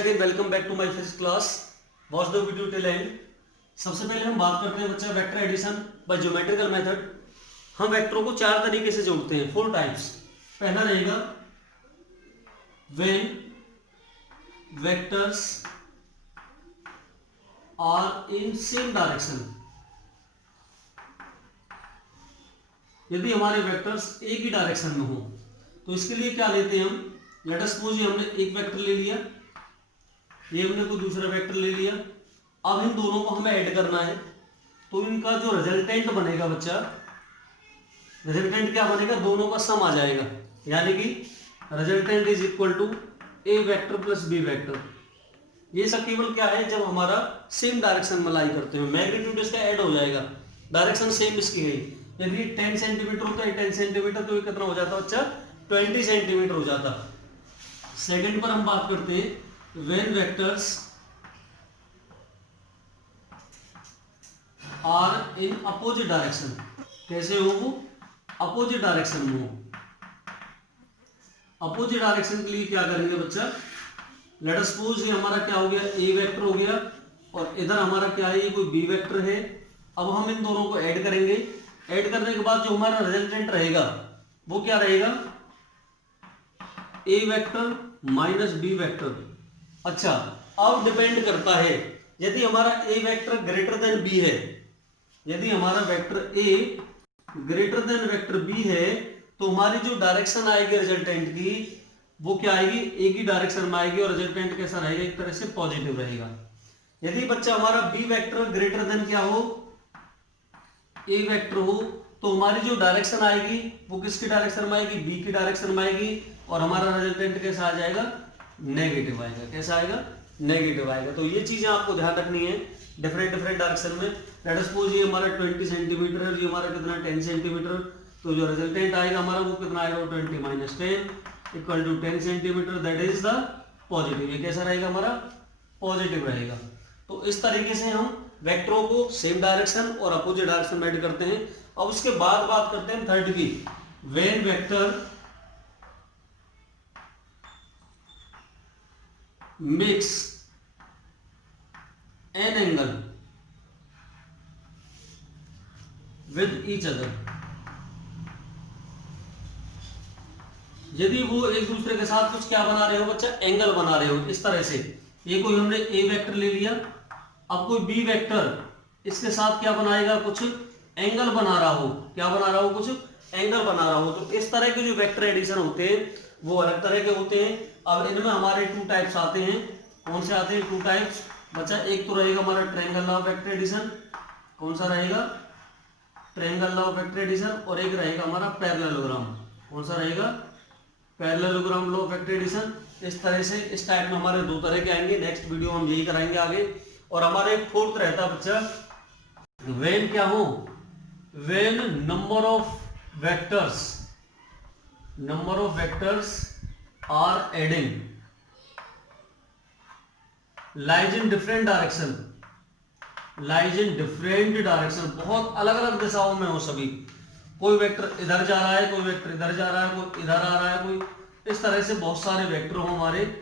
Again welcome back to my physics class. Watch the video till end. सबसे पहले हम बात करते हैं बच्चा vector addition by geometrical method. हम वेक्टरों को चार तरीके से जोड़ते हैं, 4 टाइप्स। पहला रहेगा when vectors are in same direction. यदि हमारे वेक्टर्स एक ही डायरेक्शन में हो तो इसके लिए क्या लेते हैं हम। लेट अस सपोज हमने एक वेक्टर ले लिया, ये हमने कोई दूसरा वेक्टर ले लिया। अब इन दोनों को हमें ऐड करना है, तो इनका जो रिजल्टेंट बनेगा बच्चा, रिजल्टेंट क्या बनेगा, दोनों का सम आ जाएगा। यानी कि resultant is equal to A vector plus B vector. ये सब केवल क्या है, जब हमारा सेम डायरेक्शन में लाई करते हैं, मैग्नीट्यूड इसका ऐड हो जाएगा, डायरेक्शन सेम इसकी है। यदि 10 सेंटीमीटर होता है 10 सेंटीमीटर, तो ये कितना हो जाता बच्चा, 20 सेंटीमीटर हो जाता। सेकंड पर हम बात करते हैं when vectors are in opposite direction. कैसे हो वो, अपोजिट डायरेक्शन में हो। अपोजिट डायरेक्शन के लिए क्या करेंगे बच्चा, लेट अस सपोज ये हमारा क्या हो गया, ए वेक्टर हो गया और इधर हमारा क्या है, ये कोई बी वेक्टर है। अब हम इन दोनों को ऐड करेंगे। ऐड करने के बाद जो हमारा रिजल्टेंट रहेगा वो क्या रहेगा, A vector minus B vector. अच्छा, अब डिपेंड करता है, यदि हमारा A vector greater than B है, यदि हमारा vector A greater than vector B है, तो हमारी जो डायरेक्शन आएगी रिजल्टेंट की, वो क्या आएगी, ए की डायरेक्शन में आएगी और रिजल्टेंट कैसा रहेगा, एक तरह से पॉजिटिव रहेगा। यदि बच्चा हमारा बी वेक्टर ग्रेटर देन क्या हो, ए वेक्टर हो, तो हमारी जो डायरेक्शन आएगी वो किसकी डायरेक्शन में आएगी, बी की डायरेक्शन में आएगी और हमारा रिजल्टेंट कैसा आ जाएगा, नेगेटिव आएगा। कैसा आएगा, नेगेटिव आएगा। तो ये चीजें आपको ध्यान रखनी है डिफरेंट डिफरेंट डायरेक्शन में। लेट अस सपोज ये हमारा 20 सेंटीमीटर है, ये हमारा कितना 10 सेंटीमीटर, तो जो रिजल्टेंट आएगा हमारा वो कितना आएगा, 20 minus 10 equal to 10 centimetre, that is the positive. ये कैसा रहेगा, हमारा पॉजिटिव रहेगा। तो इस तरीके से हम वेक्टरों को सेम डायरेक्शन और अपोजिट डायरेक्शन में ऐड करते हैं। अब उसके बाद बात करते हैं थर्ड की, when vector makes an angle with each other. यदि वो एक दूसरे के साथ कुछ क्या बना रहे हो बच्चा, एंगल बना रहे हो। इस तरह से ये कोई हमने ए वेक्टर ले लिया, अब कोई बी वेक्टर इसके साथ क्या बनाएगा, कुछ एंगल बना रहा हो। क्या बना रहा हो, कुछ एंगल बना रहा हो। तो इस तरह के जो वेक्टर एडिशन होते हैं वो अलग तरह के होते हैं। अब इनमें हमारे 2 टाइप्स आते हैं। कौन से आते हैं 2 टाइप्स बच्चा, एक तो रहेगा हमारा triangle law of vector addition. कौन सा रहेगा, triangle law of vector addition. और एक रहेगा हमारा पैरेललोग्राम। कौन सा रहेगा, parallelogram law of vector addition. इस तरह से इस टाइप में हमारे 2 तरह के आएंगे। नेक्स्ट वीडियो हम यही कराएंगे आगे। और हमारे एक 4th रहता है बच्चा, व्हेन क्या हो, when number of vectors are adding lies in different direction. बहुत अलग अलग दिशाओं में हो सभी। कोई वेक्टर इधर जा रहा है, कोई वेक्टर इधर जा रहा है, कोई इधर आ रहा है, कोई इस तरह से बहुत सारे वेक्टर हो हमारे,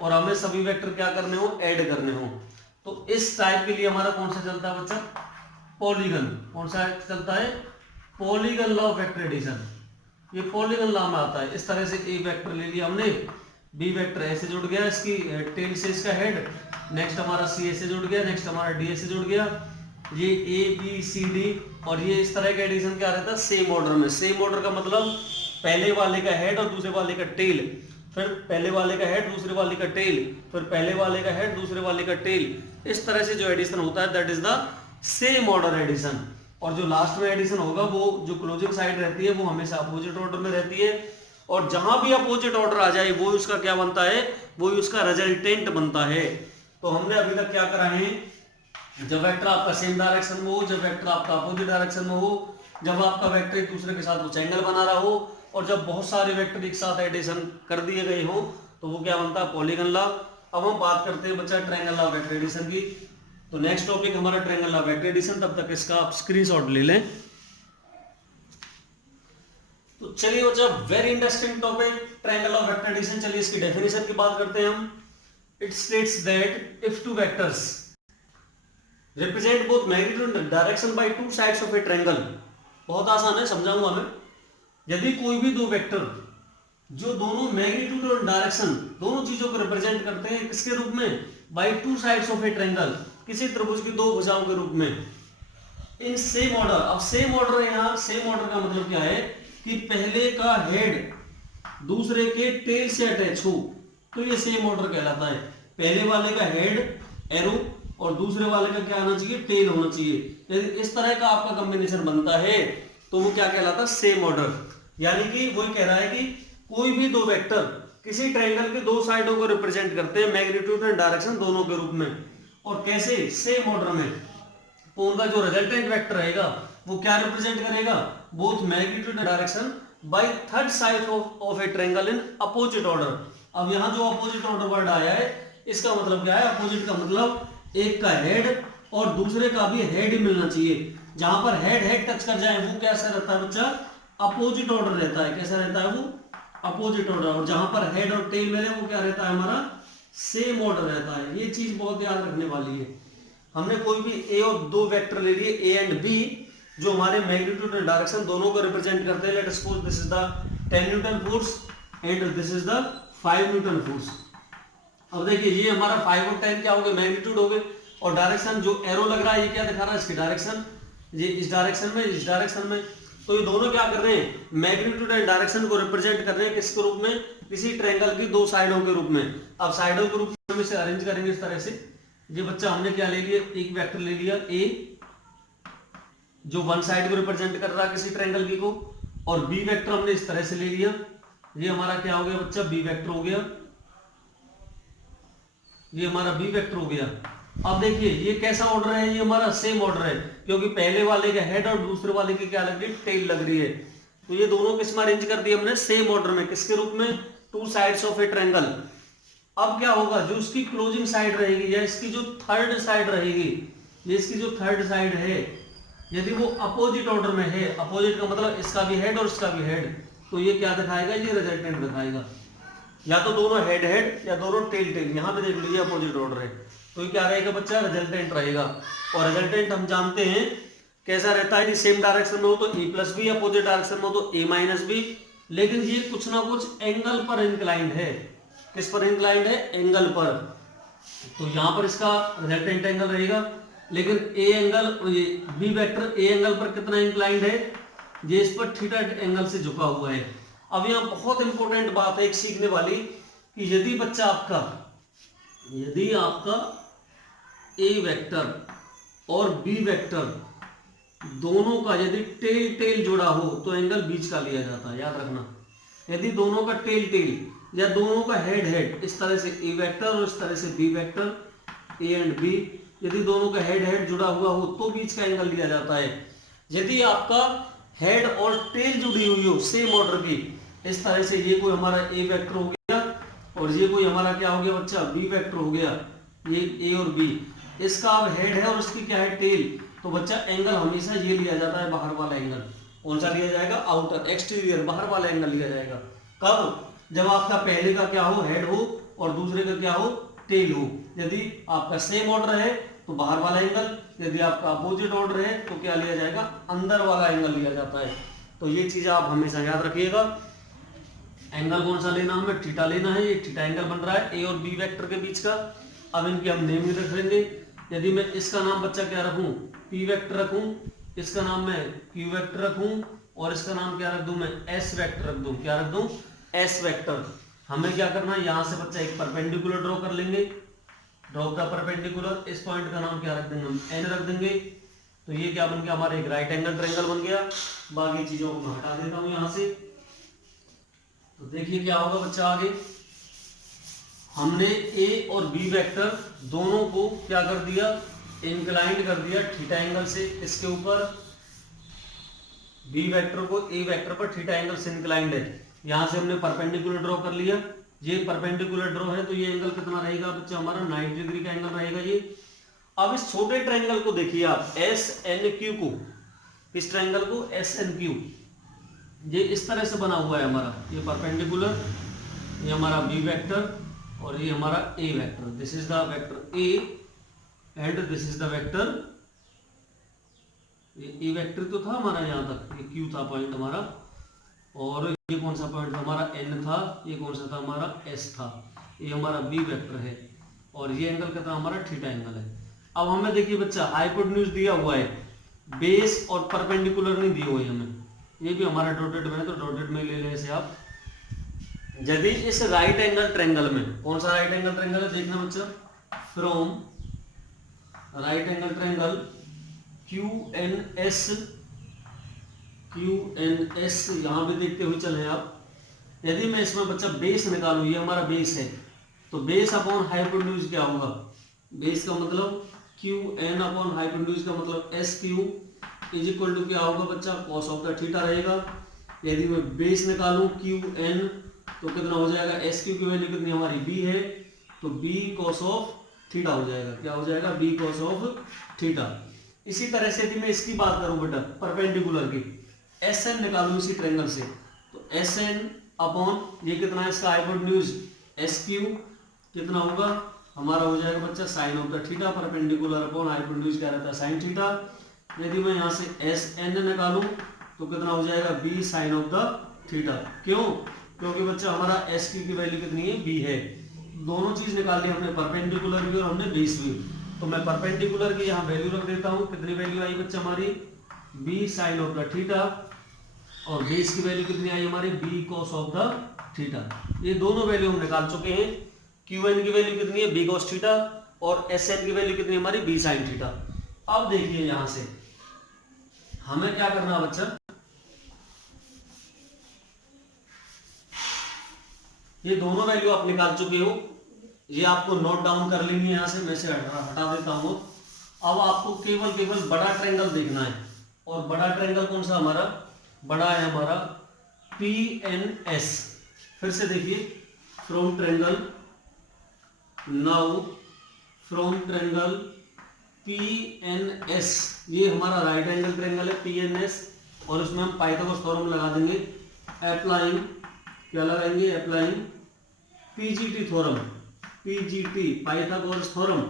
और हमें सभी वेक्टर क्या करने हो, ऐड करने हो। तो इस टाइप के लिए हमारा कौन सा चलता है बच्चा, पॉलीगन। कौन सा चलता है, polygon law of vector addition. ये पॉलीगन लॉ में आता है। इस तरह से ए वेक्टर ले लिया हमने, बी वेक्टर ऐसे जुड़ गया, इसकी टेल से इसका हेड, नेक्स्ट हमारा सी ऐसे जुड़ गया, नेक्स्ट हमारा डी ऐसे जुड़ गया, ये ए बी सी डी। और ये इस तरह का एडिशन क्या रहता है, सेम ऑर्डर में। सेम ऑर्डर का मतलब पहले वाले का हेड और दूसरे वाले का टेल, फिर पहले वाले का हेड दूसरे वाले का टेल, फिर पहले वाले का हेड दूसरे वाले का टेल। इस तरह से जो एडिशन होता है that is the same order addition. और जो लास्ट में एडिशन होगा, वो जो क्लोजिंग साइड रहती है वो हमेशा अपोजिट ऑर्डर में रहती है। और जहां भी अपोजिट ऑर्डर आ जाए वो उसका क्या बनता है, वो उसका रिजल्टेंट बनता है। तो हमने अभी तक क्या करा है, जब वेक्टर आपका सेम डायरेक्शन में हो, जब वेक्टर आपका अपोजिट डायरेक्शन में हो, जब आपका वेक्टर एक दूसरे के साथ कुछ एंगल बना रहा हो, और जब बहुत सारे वेक्टर एक साथ एडिशन कर दिए गए हो, तो वो क्या बनता है, पॉलीगन लॉ। अब हम बात करते हैं बच्चा triangle law of vector addition की। तो नेक्स्ट टॉपिक हमारा triangle law of vector addition. तब तक इसका आप स्क्रीनशॉट ले लें। तो चलिए बच्चा, very interesting topic triangle of vector addition. चलिए इसकी डेफिनेशन की बात करते हैं हम। it states that if two vectors represent both magnitude and direction by two sides of a triangle, बहुत आसान है, समझाऊंगा मैं। यदि कोई भी दो वेक्टर जो दोनों मैग्नीट्यूड और डायरेक्शन दोनों चीजों को रिप्रेजेंट करते हैं किसके रूप में, by two sides of A triangle, किसी त्रिभुज की दो भुजाओं के रूप में, इन सेम ऑर्डर। अब सेम ऑर्डर है, यहाँ सेम ऑर्डर का मतलब क्या है कि पहले का हेड दूसरे के टेल से अटैच हो, तो ये सेम ऑर्डर कहलाता है। पहले वाले का हेड एरो और दूसरे वाले का क्या आना चाहिए, टेल होना चाहिए। यदि इस तरह का आपका कॉम्बिनेशन बनता है तो वो क्या कहलाता है, सेम ऑर्डर। यानी कि वो कह रहा है कि कोई भी दो वेक्टर किसी ट्रायंगल के दो साइडों को रिप्रेजेंट करते हैं मैग्नीट्यूड एंड डायरेक्शन दोनों के रूप में, और कैसे, सेम ऑर्डर में। तो उनका जो रिजल्टेंट वेक्टर रहेगा वो क्या रिप्रेजेंट करेगा, both magnitude and direction by third side of A triangle in opposite order. अब यहाँ जो अपोजिट ऑर्डर वर्ड आया है इसका मतलब क्या है, अपोजिट का मतलब एक का हेड और दूसरे का भी हेड ही मिलना चाहिए। जहां पर हेड हेड टच कर जाए वो कैसा रहता है बच्चा, अपोजिट ऑर्डर रहता है। कैसा रहता है वो, अपोजिट ऑर्डर। और जहां पर हेड और टेल मिले वो क्या रहता है हमारा, सेम ऑर्डर रहता है। ये चीज बहुत याद रखने वाली है। हमने कोई भी ए और दो वेक्टर ले लिए ए एंड बी जो हमारे मैग्नीट्यूड और डायरेक्शन दोनों को रिप्रेजेंट करते हैं। Let us suppose this is the 10 Newton force and this is the 5 Newton force. अब देखिए ये हमारा 5 और 10 क्या हो गए, मैग्नीट्यूड हो गए, और डायरेक्शन जो एरो लग रहा है ये क्या दिखा रहा है, इसकी डायरेक्शन, ये इस डायरेक्शन में, इस डायरेक्शन में। तो ये दोनों क्या कर रहे हैं, मैग्नीट्यूड एंड डायरेक्शन को रिप्रेजेंट कर रहे हैं किसके रूप में, किसी ट्रायंगल की दो साइडों के रूप में। अब साइडों के रूप में हम इसे अरेंज करेंगे इस तरह से। ये बच्चा हमने क्या ले लिया, एक वेक्टर ले लिया ए जो वन साइड को रिप्रेजेंट कर रहा है किसी ट्रायंगल की को, और बी वेक्टर हमने इस तरह से ले लिया। ये हमारा क्या हो गया बच्चा, बी वेक्टर हो गया, ये हमारा बी वेक्टर हो गया। अब देखिए ये कैसा ऑर्डर है, ये हमारा सेम ऑर्डर है, क्योंकि पहले वाले का हेड और दूसरे वाले की क्या लग रही है, टेल लग रही है। तो ये दोनों किस में अरेंज कर दिए हमने, सेम ऑर्डर में। किसके रूप में, two sides of A triangle. अब क्या होगा, जो इसकी क्लोजिंग साइड रहेगी या इसकी जो थर्ड साइड रहेगी, ये इसकी जो थर्ड साइड है, यदि वो अपोजिट ऑर्डर में है, अपोजिट का मतलब इसका भी हेड और इसका भी हेड, तो ये क्या दिखाएगा, ये रिजल्टेंट दिखाएगा। या तो दोनों हेड हेड या दोनों टेल टेल। यहां पे देख लीजिए अपोजिट ऑर्डर है, तो ये क्या रहेगा बच्चा, रिजल्टेंट रहेगा। और रिजल्टेंट हम जानते हैं कैसा रहता है, सेम डायरेक्शन में हो तो ए प्लस बी, अपोजिट डायरेक्शन में हो तो ए माइनस बी। लेकिन ये कुछ ना कुछ एंगल पर इंक्लाइंड है। किस पर इंक्लाइंड है, एंगल पर। तो यहां पर इसका रिजल्टेंट एंगल रहेगा, लेकिन A angle, B vector A angle पर कितना इंक्लाइंड है, ये इस पर थीटा एंगल से झुका हुआ है। अब यहाँ बहुत इंपॉर्टेंट बात है एक सीखने वाली, कि यदि बच्चा आपका, यदि आपका ए वेक्टर और बी वेक्टर दोनों का यदि टेल टेल जुड़ा हो तो एंगल बीच का लिया जाता है, याद रखना। यदि दोनों का टेल टेल या दोनों का हेड हेड, इस तरह से ए वेक्टर और इस तरह से B vector, A and B, यदि दोनों का हेड हेड जुड़ा हुआ हो तो बीच का एंगल लिया जाता है। यदि आपका हेड और टेल जुड़ी हुई हो सेम ऑर्डर की, इस तरह से ये कोई हमारा ए वेक्टर हो गया और ये कोई हमारा क्या हो गया बच्चा, बी वेक्टर हो गया, ये ए और बी, इसका अब हेड है और इसकी क्या है, टेल, तो बच्चा एंगल हमेशा ये लिया जाता है, बाहर वाला एंगल। कौन सा लिया जाएगा, आउटर, एक्सटीरियर, बाहर वाला एंगल लिया जाएगा। कब, जब आपका पहले का क्या हो, हेड हो, और दूसरे का क्या हो, टेल हो। यदि आपका सेम ऑर्डर है तो बाहर वाला एंगल, यदि आपका अपोजिट ऑर्डर है तो क्या लिया जाएगा, अंदर वाला एंगल लिया जाता है। तो ये चीज आप हमेशा याद रखिएगा। एंगल कौन सा लेना, हमें थीटा लेना है। ये थीटा एंगल बन रहा है ए और बी वेक्टर के बीच का। अब इनकी हम नेम ही रख लेंगे। यदि मैं इसका नाम बच्चा क्या रखूं, पी वेक्टर रखूं, इसका नाम मैं क्यू वेक्टर रखूं, और इसका नाम क्या रख दूं, मैं एस वेक्टर रख दूं। क्या रख दूं, एस वेक्टर। हमें क्या करना है, यहां से बच्चा एक परपेंडिकुलर ड्रॉ कर लेंगे, ड्रॉ द परपेंडिकुलर। इस पॉइंट का नाम क्या रख देंगे, हम एन रख देंगे। तो ये क्या बन गया, हमारे एक राइट एंगल ट्रायंगल बन गया। बाकी चीजों को मैं हटा देता हूं यहां से। तो देखिए क्या होगा बच्चा आगे, हमने ए और बी वेक्टर दोनों को क्या कर दिया, इंक्लाइंड कर दिया थीटा एंगल से। इसके ऊपर बी वेक्टर को ए वेक्टर पर थीटा एंगल से इंक्लाइंड है। यहां से हमने परपेंडिकुलर ड्रॉ कर लिया। ये परपेंडिकुलर ड्रॉ है तो ये एंगल कितना रहेगा बच्चा, हमारा 90 डिग्री का एंगल रहेगा ये। अब इस छोटे ट्रायंगल को देखिए आप, एस एन क्यू को, इस ट्रायंगल को एस एन क्यू, ये इस तरह से बना हुआ है हमारा। ये परपेंडिकुलर, ये हमारा बी वेक्टर और ये हमारा A vector, this is the vector A and this is the vector, ये ए वेक्टर तो था हमारा यहाँ तक, ये क्यू था पॉइंट हमारा, और ये कौन सा पॉइंट था हमारा एन था, ये कौन सा था हमारा एस था, ये हमारा बी वेक्टर है, और ये एंगल कितना हमारा थीटा एंगल है। अब हमें देखिए बच्चा हाइपोटेन्यूज दिया हुआ है, बेस और परपेंडिकुलर नहीं दिए हुए हमें, ये भी हमारा डॉटेड में है तो डॉटेड में ले लें इसे आप। यदि इस राइट एंगल ट्रायंगल में, कौन सा राइट एंगल ट्रायंगल है देखना बच्चा, from right angle triangle QNS, यहां भी देखते हुए चले आप। यदि मैं इसमें बच्चा बेस निकालूं, ये हमारा बेस है, तो बेस अपॉन हाइपोटेन्यूज क्या होगा, बेस का मतलब QN अपॉन हाइपोटेन्यूज का मतलब SQ इज इक्वल टू क्या होगा बच्चा, कॉस ऑफ द थीटा रहेगा। यदि मैं बेस निकालूं QN तो कितना हो जाएगा, SQ की वैल्यू कितनी हमारी B है, तो B cos ऑफ थीटा हो जाएगा, क्या हो जाएगा, B cos ऑफ थीटा। इसी तरह से यदि मैं इसकी बात करूं बेटा परपेंडिकुलर की, SN निकालूं इसी ट्रायंगल से, तो SN अपॉन ये कितना है इसका हाइपोटेन्यूज SQ कितना होगा हमारा हो जाएगा बच्चा sine of the theta, perpendicular upon hypotenuse क्या रहता है साइन थीटा। यदि मैं यहाँ से SN निकालूं तो कितना हो जाएगा B sine of the theta, क्यों, क्योंकि बच्चा हमारा SQ की वैल्यू कितनी है, B है। दोनों चीज निकाल ली हमने, परपेंडिकुलर भी और हमने बेस भी, तो मैं परपेंडिकुलर की यहाँ वैल्यू रख देता हूँ, कितनी वैल्यू आई बच्चा हमारी B sine of the theta, और बेस की वैल्यू कितनी आई हमारी B cos of the theta. ये दोनों वैल्यू हम निकाल चुके हैं, QN की वैल्यू कितनी है B cos थीटा, और SN की वैल्यू कितनी है हमारी B sin थीटा। अब देखिए यहां से हमें क्या करना है बच्चा, ये दोनों वैल्यू आप निकाल चुके हो, ये आपको नोट डाउन कर लेंगे, यहां से मैं से हटा देता हूं। अब आपको केवल बड़ा ट्रायंगल देखना है, और बड़ा ट्रायंगल कौन सा हमारा, बड़ा है हमारा PNS। फिर से देखिए, from triangle now, from triangle PNS, ये हमारा राइट एंगल ट्रायंगल है PNS, और इसमें हम पाइथागोरस थ्योरम लगा देंगे, अप्लाइंग क्या लगाएंगे, applying PGT theorem, PGT Pythagoras theorem.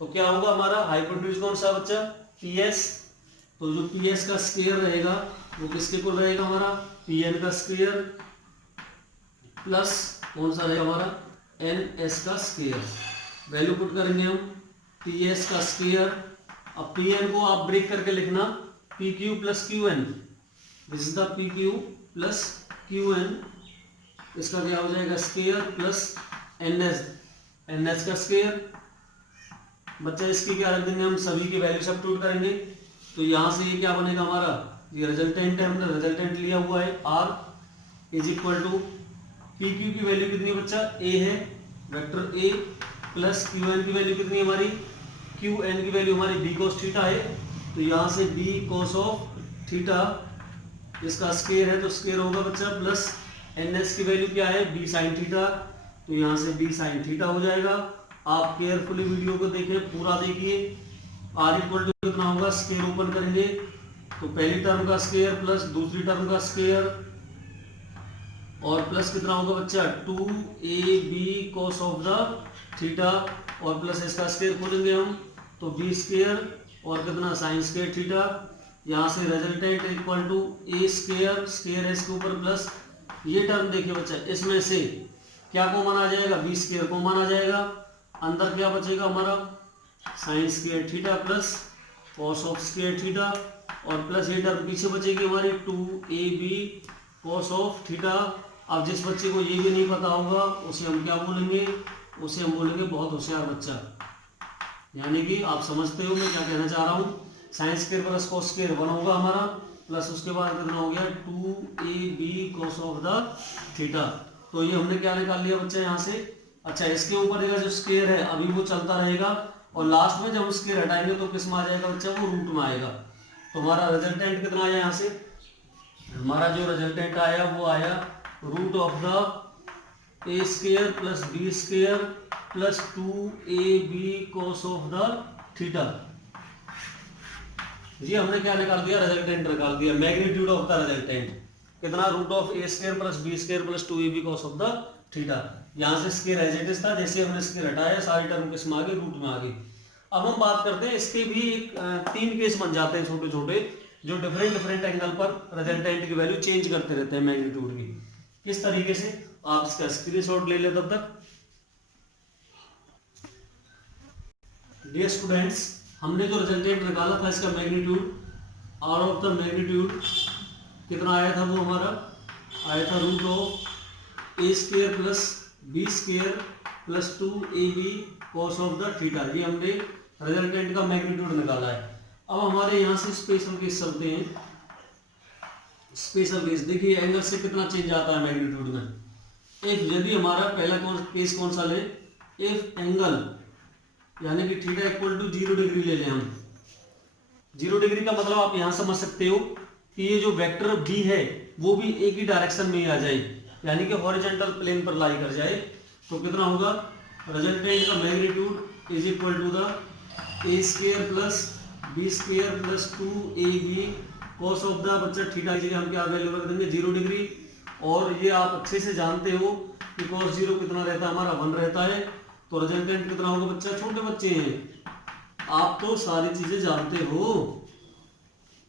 तो क्या होगा हमारा हाइपोटेन्यूज कौन सा बच्चा, PS, तो जो PS का स्क्वायर रहेगा वो किसके इक्वल रहेगा हमारा, PN का स्क्वायर प्लस कौन सा रहेगा हमारा NS का स्क्वायर। वैल्यू पुट करेंगे हम, PS का स्क्वायर, अब PN को आप ब्रेक करके लिखना PQ plus QN, this is the PQ plus QN, इसका क्या हो जाएगा स्क्वायर प्लस NS का स्क्वायर। बच्चा इसकी क्या रख देंगे हम, सभी की वैल्यू सब्स्टिट्यूट करेंगे, तो यहां से ये क्या बनेगा हमारा, ये रिजल्टेंट है, हमने रिजल्टेंट लिया हुआ है R is equal to PQ की वैल्यू कितनी है बच्चा, A है, वेक्टर A प्लस QN की वैल्यू कितनी है हमारी, QN की वैल्यू हमारी B cos थीटा है, तो यहाँ से B cos ऑफ थीटा, इसका स्क्वायर है तो स्क्वायर होगा बच्चा, प्लस NS की वैल्यू क्या है B sin थीटा, तो यहाँ से B sin थीटा हो जाएगा। आप केयरफुली वीडियो को देखें, पूरा देखिए। R इक्वल टू कितना होगा, स्क्वायर ओपन करेंगे तो पहली टर्म का स्क्वायर प्लस दूसरी टर्म का स्क्वायर, और प्लस कितना होगा बच्चा 2AB cos of the theta, और प्लस इसका स्क्वायर खोलेंगे हम तो B स्क्वायर और कितना साइन स्क्वायर थीटा। यहाँ से resultant equal to A square, square है इसके ऊपर प्लस ये टर्म देखिए बच्चा, इसमें से क्या कॉमन आ जाएगा, B स्क्वायर कॉमन आ जाएगा, अंदर क्या बचेगा हमारा sine square theta plus cos of square theta, और प्लस ये टर्म पीछे बचेगी हमारी 2AB cos ऑफ थीटा। अब जिस बच्चे को ये भी नहीं पता होगा उसे हम क्या बोलेंगे, उसे हम बोलेंगे बहुत होशियार बच्चा, यानी कि आप समझते हो मैं क्या कहना चाह रहा हूँ। Sine square plus cos square 1 होगा हमारा, प्लस उसके बाद कितना हो गया 2AB cos of the theta. तो ये हमने क्या निकाल लिया बच्चा यहाँ से। अच्छा, इसके ऊपर का जो स्क्वायर है अभी वो चलता रहेगा, और लास्ट में जब स्क्वायर हटाएंगे तो किस में आ जाएगा बच्चा, वो रूट में आएगा। तो हमारा रिजल्टेंट कितना आया यहाँ से, हमारा जो रिजल्टेंट आया वो आया root of the A square plus B square plus 2AB cos of the theta. ये हमने क्या निकाल दिया, रिजल्टेंट निकाल दिया, मैग्नीट्यूड ऑफ द रिजल्टेंट कितना, root of A square plus B square plus 2AB cos of the theta. यहाँ से स्क्वायर एज इट इज था, जैसे हमने स्क्वायर हटाया सारी टर्म किस में आ गई, रूट में आ गई। अब हम बात करते हैं इसके भी तीन केस बन जाते हैं छोटे छोटे, जो डिफरेंट डिफरेंट एंगल पर रिजल्टेंट की वैल्यू चेंज करते रहते हैं मैग्नीट्यूड की। किस तरीके से, आप इसका स्क्रीनशॉट ले ले तब तक। डियर स्टूडेंट्स, हमने जो रिजल्टेंट निकाला था इसका magnitude, out of the magnitude कितना आया था, वो हमारा आया था root of A square plus B square plus 2ab cos of the theta. ये हमने रिजल्टेंट का मैग्नीट्यूड निकाला है। अब हमारे यहाँ से स्पेशल केस चलते हैं। स्पेशल केस देखिए, एंगल से कितना चेंज आता है मैग्नीट्यूड में। इफ यदि हमारा पहला केस कौन सा ले, इफ एंगल यानी कि थीटा इक्वल टू 0 डिग्री ले लें हम। 0 डिग्री का मतलब आप यहाँ समझ सकते हो कि ये जो वेक्टर बी है वो भी एक ही डायरेक्शन में ही आ जाए, यानी कि हॉरिजॉन्टल प्लेन पर लाई कर जाए। तो कितना होगा, रिजल्टेंट का magnitude is equal to the A square plus B square plus 2ab cos of the बच्चा थीटा की जगह हम क्या वैल्यू रख देंगे, 0 डिग्री। और ये आप अच्छे से जानते हो कि cos 0 कितना रहता है हमारा, 1 रहता है। तो रिजल्टेंट कितना होगा बच्चा, छोटे बच्चे हैं आप तो सारी चीजें जानते हो,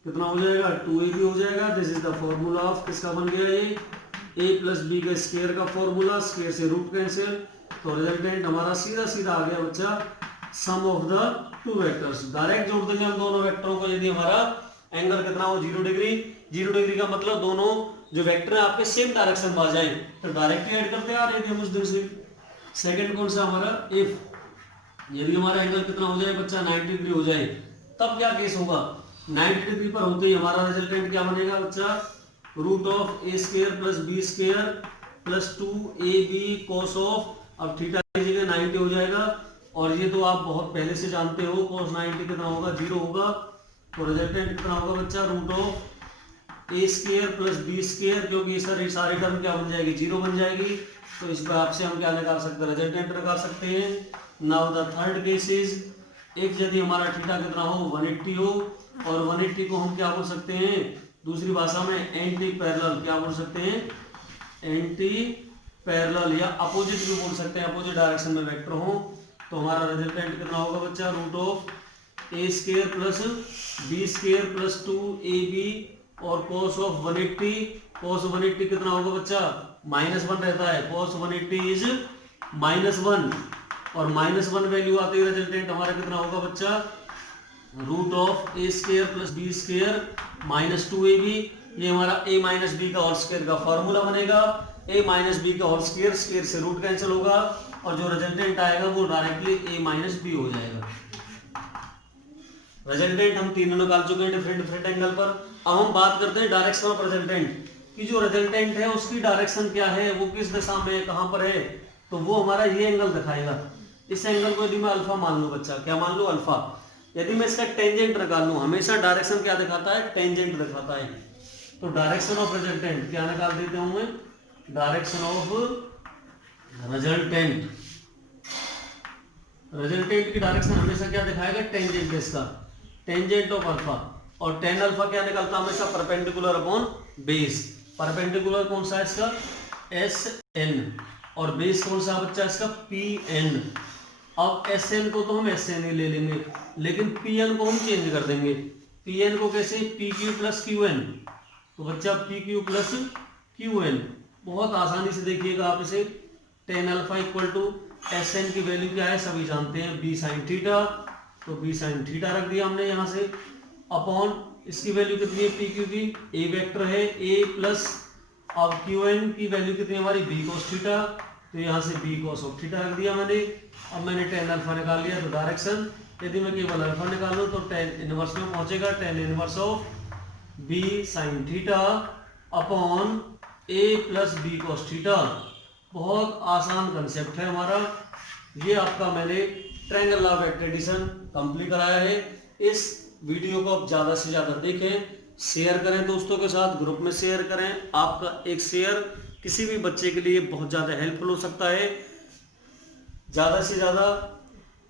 कितना हो जाएगा, 2ab हो जाएगा। This is the formula of किसका बन गया, ये a प्लस बी का स्क्वायर का फॉर्मूला, स्क्वायर से रूट कैंसिल। तो रिजल्टेंट हमारा सीधा सीधा आ गया बच्चा sum of the two vectors. Direct जोड़ देंगे हम दोनों वेक्टरों को, यदि हमारा एंगल कितना हो, 0 डिग्री। 0 डिग्री का मतलब दोनों जो वेक्टर है आपके सेम डायरेक्शन में आ जाए, तो डायरेक्ट ऐड करते आ रहे थे हम उस दिन से। सेकंड कौन सा हमारा, इफ यदि हमारा एंगल कितना हो जाए बच्चा, 90 डिग्री हो जाए, तब क्या केस होगा, 90 डिग्री पर होते ही हमारा रिजल्टेंट क्या बनेगा बच्चा, root of A square plus B square plus 2ab cos of, अब थीटा की जगह 90 हो जाएगा। और ये तो आप बहुत पहले से जानते हो, cos 90 कितना होगा, 0 होगा। तो रिजल्टेंट कितना होगा बच्चा, root of A square plus B square, क्योंकि सर सारी टर्म क्या बन जाएगी, 0 बन जाएगी। तो इस बात से हम क्या निकाल सकते हैं, रिजल्टेंट निकाल सकते हैं। Now the third case is, if यदि हमारा थीटा कितना हो, 180 हो, और 180 को हम क्या बोल सकते हैं, दूसरी भाषा में एंटी पैरेलल क्या बोल सकते हैं, एंटी पैरेलल या अपोजिट भी बोल सकते हैं, अपोजिट डायरेक्शन में वेक्टर हो। तो हमारा रिजल्टेंट कितना होगा बच्चा, root of A square plus B square plus 2ab और cos ऑफ 180। cos 180 कितना होगा बच्चा, -1 रहता है, cos 180 इज -1, और -1 वैल्यू आती है, रिजल्टेंट हमारा कितना होगा बच्चा, root of A square plus B square minus 2ab। ये हमारा a माइनस बी का होल स्क्वायर का फॉर्मूला बनेगा। a माइनस बी का होल स्क्वायर, स्क्वायर से रूट कैंसिल होगा, और जो रिजल्टेंट आएगा वो डायरेक्टली a माइनस बी हो जाएगा। रिजल्टेंट हम तीनों निकाल चुके हैं डिफरेंट डिफरेंट एंगल पर। अब हम बात करते हैं डायरेक्शन ऑफ रिजल्टेंट कि जो रिजल्टेंट है उसकी डायरेक्शन क्या है, वो किस दिशा में है, कहां पर है। तो वो हमारा ये एंगल दिखाएगा। इस एंगल को यदि मैं अल्फा मान लूं बच्चा, क्या मान लूं, अल्फा। यदि मैं इसका टेंजेंट निकाल लूं, हमेशा डायरेक्शन क्या दिखाता है, टेंजेंट दिखाता है। तो डायरेक्शन ऑफ रिजल्टेंट क्या निकाल देते हूं मैं, डायरेक्शन ऑफ रिजल्टेंट, रिजल्टेंट की डायरेक्शन हमेशा क्या दिखाएगा, टेंजेंट इसका, टेंजेंट ऑफ अल्फा। और टेन अल्फा क्या निकलता है हमेशा, परपेंडिकुलर अपॉन बेस। परपेंडिकुलर कौन सा है इसका, SN, और बेस कौन सा बच्चा इसका, PN। अब SN को तो हम SN ही ले लेंगे, लेकिन PN को हम चेंज कर देंगे। PN को कैसे, PQ प्लस QN। तो बच्चा PQ प्लस QN, बहुत आसानी से देखिएगा आप इसे। Tan alpha equal to SN की वैल्यू क्या है, सभी जानते हैं, B साइन थीटा। तो B साइन थीटा रख दिया हमने यहाँ से, अपॉन इसकी वैल्यू कितनी है, PQ की, A वेक्टर है, A प्लस, अब QN की वैल्यू कितनी हमारी, B cos थीटा। तो यहाँ से B cos ऑफ थीटा रख दिया मैंने। अब मैंने टेन अल्फा निकाल लिया, तो डायरेक्शन यदि मैं केवल अल्फा निकालूं तो टेन इनवर्स में पहुंचेगा, tan inverse of B sine theta upon A plus B cos theta. बहुत आसान कंसेप्ट है हमारा ये। आपका मैंने triangle law of addition complete कराया है। इस वीडियो को आप ज़्यादा से ज़्यादा देखें, शेयर करें दोस्तों के साथ, ग्रुप में शेयर करें। आपका एक शेयर किसी भी बच्चे के लिए बहुत ज़्यादा हेल्पफुल हो सकता है। ज़्यादा से ज़्यादा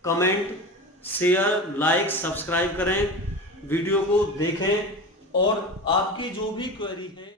कमेंट, शेयर, लाइक, सब्सक्राइब करें, वीडियो को देखें, और आपकी जो भी क्वेरी है